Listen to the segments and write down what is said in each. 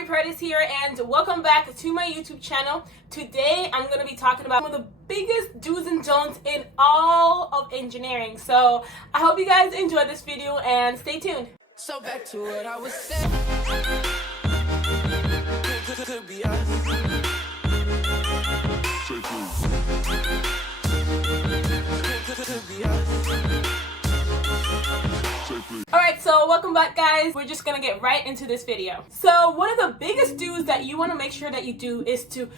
Unprepared is here, and welcome back to my YouTube channel. Today I'm going to be talking about one of the biggest do's and don'ts in all of engineering. So I hope you guys enjoyed this video and stay tuned. So back to what I was saying. Could be us. Could be us. Alright, so welcome back, guys. We're just gonna get right into this video. So one of the biggest do's that you want to make sure that you do is to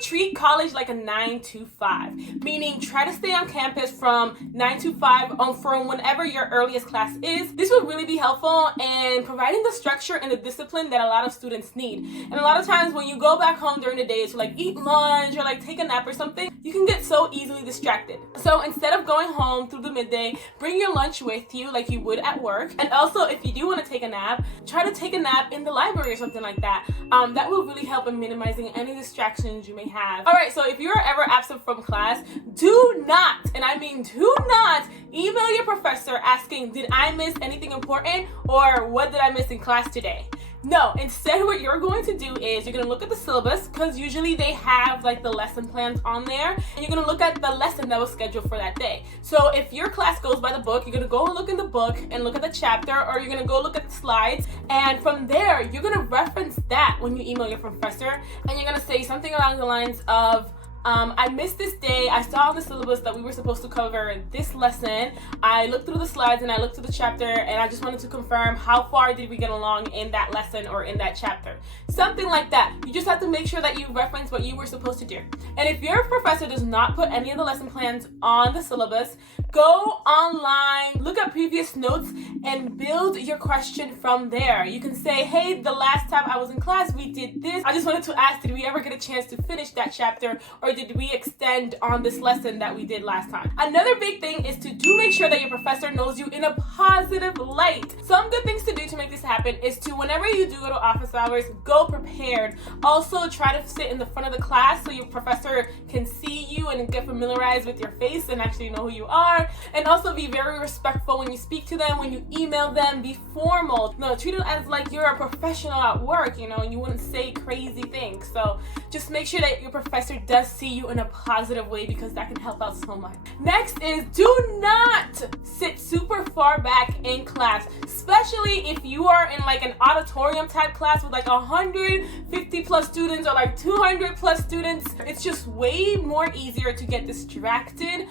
treat college like a 9 to 5, meaning try to stay on campus from 9 to 5 from whenever your earliest class is. This will really be helpful in providing the structure and the discipline that a lot of students need. And a lot of times when you go back home during the day to like eat lunch or like take a nap or something, you can get so easily distracted. So instead of going home through the midday, bring your lunch with you like you would at work. And also, if you do want to take a nap, try to take a nap in the library or something like that. That will really help in minimizing any distractions you may have. Alright, so if you're ever absent from class, do not, and I mean do not, email your professor asking, did I miss anything important, or what did I miss in class today? No, instead what you're going to do is you're going to look at the syllabus, because usually they have like the lesson plans on there, and you're going to look at the lesson that was scheduled for that day. So if your class goes by the book, you're going to go and look in the book and look at the chapter, or you're going to go look at the slides, and from there you're going to reference that when you email your professor, and you're going to say something along the lines of, I missed this day. I saw on the syllabus that we were supposed to cover this lesson. I looked through the slides and I looked through the chapter, and I just wanted to confirm how far did we get along in that lesson or in that chapter. Something like that. You just have to make sure that you reference what you were supposed to do. And if your professor does not put any of the lesson plans on the syllabus, go online, look at previous notes, and build your question from there. You can say, hey, the last time I was in class, we did this. I just wanted to ask, did we ever get a chance to finish that chapter, or did we extend on this lesson that we did last time? Another big thing is to make sure that your professor knows you in a positive light. Some good things to do to make this happen is to, whenever you do go to office hours, go prepared. Also, try to sit in the front of the class so your professor can see you and get familiarized with your face and actually know who you are. And also be very respectful when you speak to them, when you email them, be formal. No, treat it as like you're a professional at work, and you wouldn't say crazy things. So just make sure that your professor does see you in a positive way, because that can help out so much. Next is, do not sit super far back in class, especially if you are in like an auditorium type class with like 150 plus students or like 200 plus students. It's just way more easier to get distracted.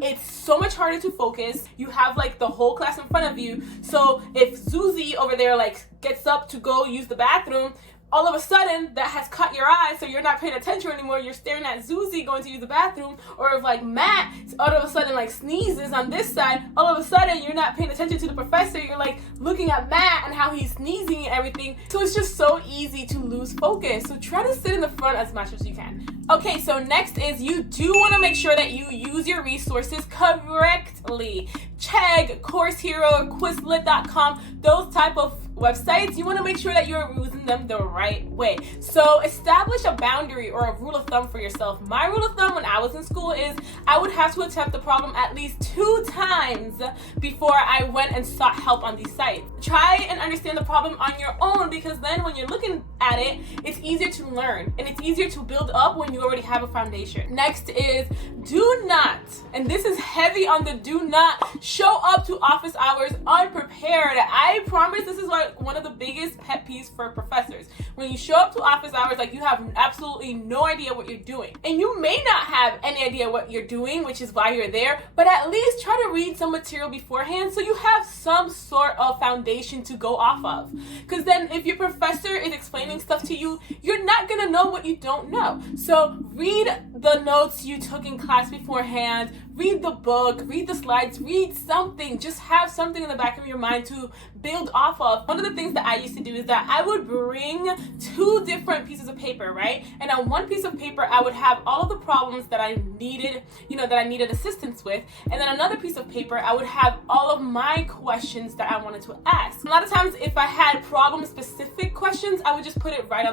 It's so much harder to focus. You have like the whole class in front of you. So if Zuzi over there like gets up to go use the bathroom, all of a sudden that has caught your eye, so you're not paying attention anymore. You're staring at Zuzi going to use the bathroom. Or if like Matt all of a sudden like sneezes on this side, all of a sudden you're not paying attention to the professor. You're like looking at Matt and how he's sneezing and everything. So it's just so easy to lose focus. So try to sit in the front as much as you can. Okay, so next is, you do want to make sure that you use your resources correctly. Chegg, Course Hero, Quizlet.com, those type of websites, you want to make sure that you're using them the right way. So establish a boundary or a rule of thumb for yourself. My rule of thumb when I was in school is I would have to attempt the problem at least 2 times before I went and sought help on these sites. Try and understand the problem on your own, because then when you're looking at it, it's easier to learn and it's easier to build up when you already have a foundation. Next is, do not, and this is heavy on the do not, show up to office hours unprepared. I promise this is like one of the biggest pet peeves for professors. When you show up to office hours like you have absolutely no idea what you're doing. And you may not have any idea what you're doing, which is why you're there, but at least try to read some material beforehand so you have some sort of foundation to go off of. Because then if your professor is explaining stuff to you, you're not going to know what you don't know. So read the notes you took in class beforehand, read the book, read the slides, read something. Just have something in the back of your mind to build off of. One of the things that I used to do is that I would bring 2 different pieces of paper, right? And on one piece of paper, I would have all of the problems that I needed, that I needed assistance with. And then another piece of paper, I would have all of my questions that I wanted to ask. A lot of times, if I had problem-specific questions, I would just put it right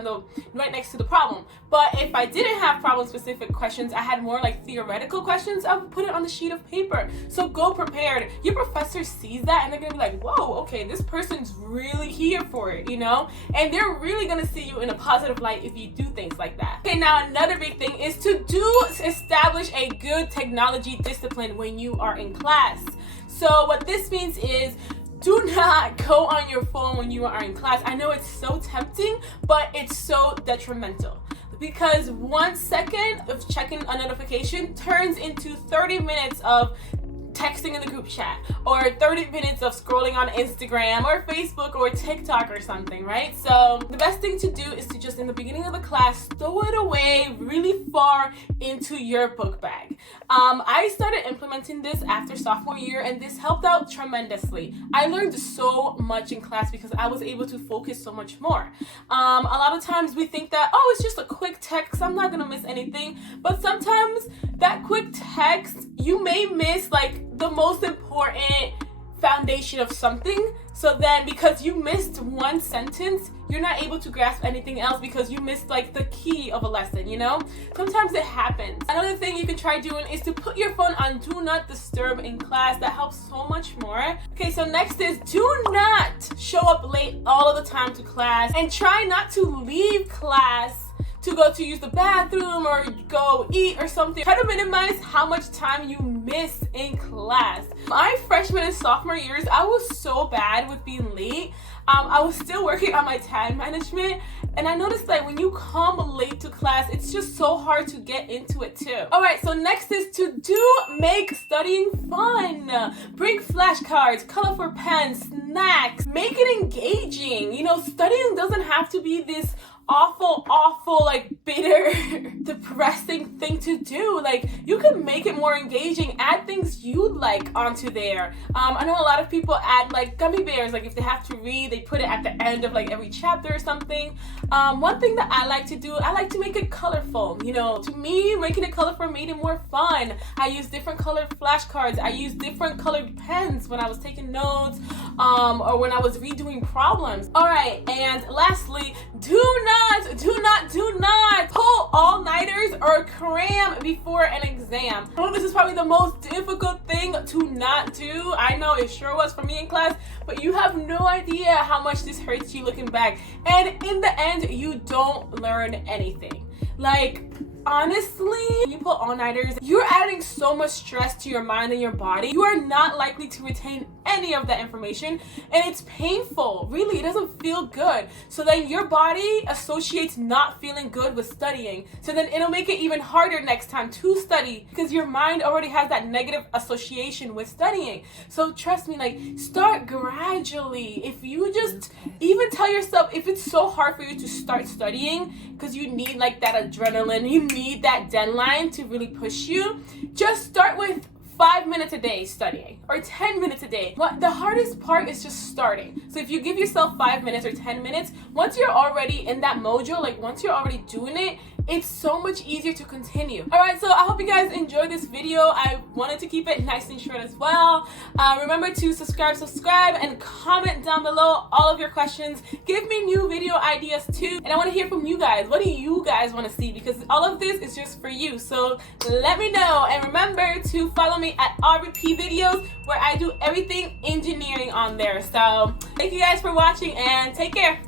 next to the problem. But if I didn't have problem-specific questions, I had more like theoretical questions, I would put it on the sheet of paper. So go prepared. Your professor sees that and they're gonna be like, whoa, okay, this person's really here for it, you know? And they're really gonna see you in a positive light if you do things like that. Okay, now another big thing is to establish a good technology discipline when you are in class. So what this means is, do not go on your phone when you are in class. I know it's so tempting, but it's so detrimental. Because 1 second of checking a notification turns into 30 minutes of texting in the group chat, or 30 minutes of scrolling on Instagram or Facebook or TikTok or something, right? So the best thing to do is to just in the beginning of the class throw it away really far into your book bag. I started implementing this after sophomore year and this helped out tremendously. I learned so much in class because I was able to focus so much more. A lot of times we think that, oh, it's just a quick text, I'm not gonna miss anything, but sometimes that quick text, you may miss like the most important foundation of something. So then because you missed one sentence, you're not able to grasp anything else because you missed like the key of a lesson, you know? Sometimes it happens. Another thing you can try doing is to put your phone on do not disturb in class. That helps so much more. Okay, so next is do not show up late all of the time to class, and try not to leave class to go to use the bathroom or go eat or something. Try to minimize how much time you miss in class. My freshman and sophomore years, I was so bad with being late. I was still working on my time management, and I noticed that when you come late to class, it's just so hard to get into it too. All right, so next is to make studying fun. Bring flashcards, colorful pens, snacks, make it engaging. You know, studying doesn't have to be this awful, like bitter, depressing thing to do. Like, you can make it more engaging, add things you like onto there. I know a lot of people add like gummy bears, like if they have to read, they put it at the end of like every chapter or something. One thing that I like to do, I like to make it colorful. You know, to me, making it colorful made it more fun. I use different colored flashcards, I use different colored pens when I was taking notes, or when I was redoing problems. All right, and lastly, do not pull all-nighters or cram before an exam. I know this is probably the most difficult thing to not do. I know it sure was for me in class, but you have no idea how much this hurts you looking back. And in the end, you don't learn anything. Like, honestly, you pull all-nighters, you're adding so much stress to your mind and your body. You are not likely to retain any of that information, and it's painful. Really, it doesn't feel good. So then your body associates not feeling good with studying. So then it'll make it even harder next time to study because your mind already has that negative association with studying. So trust me, like, start gradually. If you just even tell yourself, if it's so hard for you to start studying because you need like that adrenaline, you need that deadline to really push you, just start with 5 minutes a day studying or 10 minutes a day. What the hardest part is just starting. So if you give yourself 5 minutes or 10 minutes, once you're already in that mojo, like once you're already doing it, it's so much easier to continue. All right, so I hope you guys enjoyed this video. I wanted to keep it nice and short as well. Remember to subscribe and comment down below all of your questions. Give me new video ideas too, and I want to hear from you guys. What do you guys want to see? Because all of this is just for you, so let me know. And remember to follow me at RP Videos, where I do everything engineering on there. So thank you guys for watching, and take care.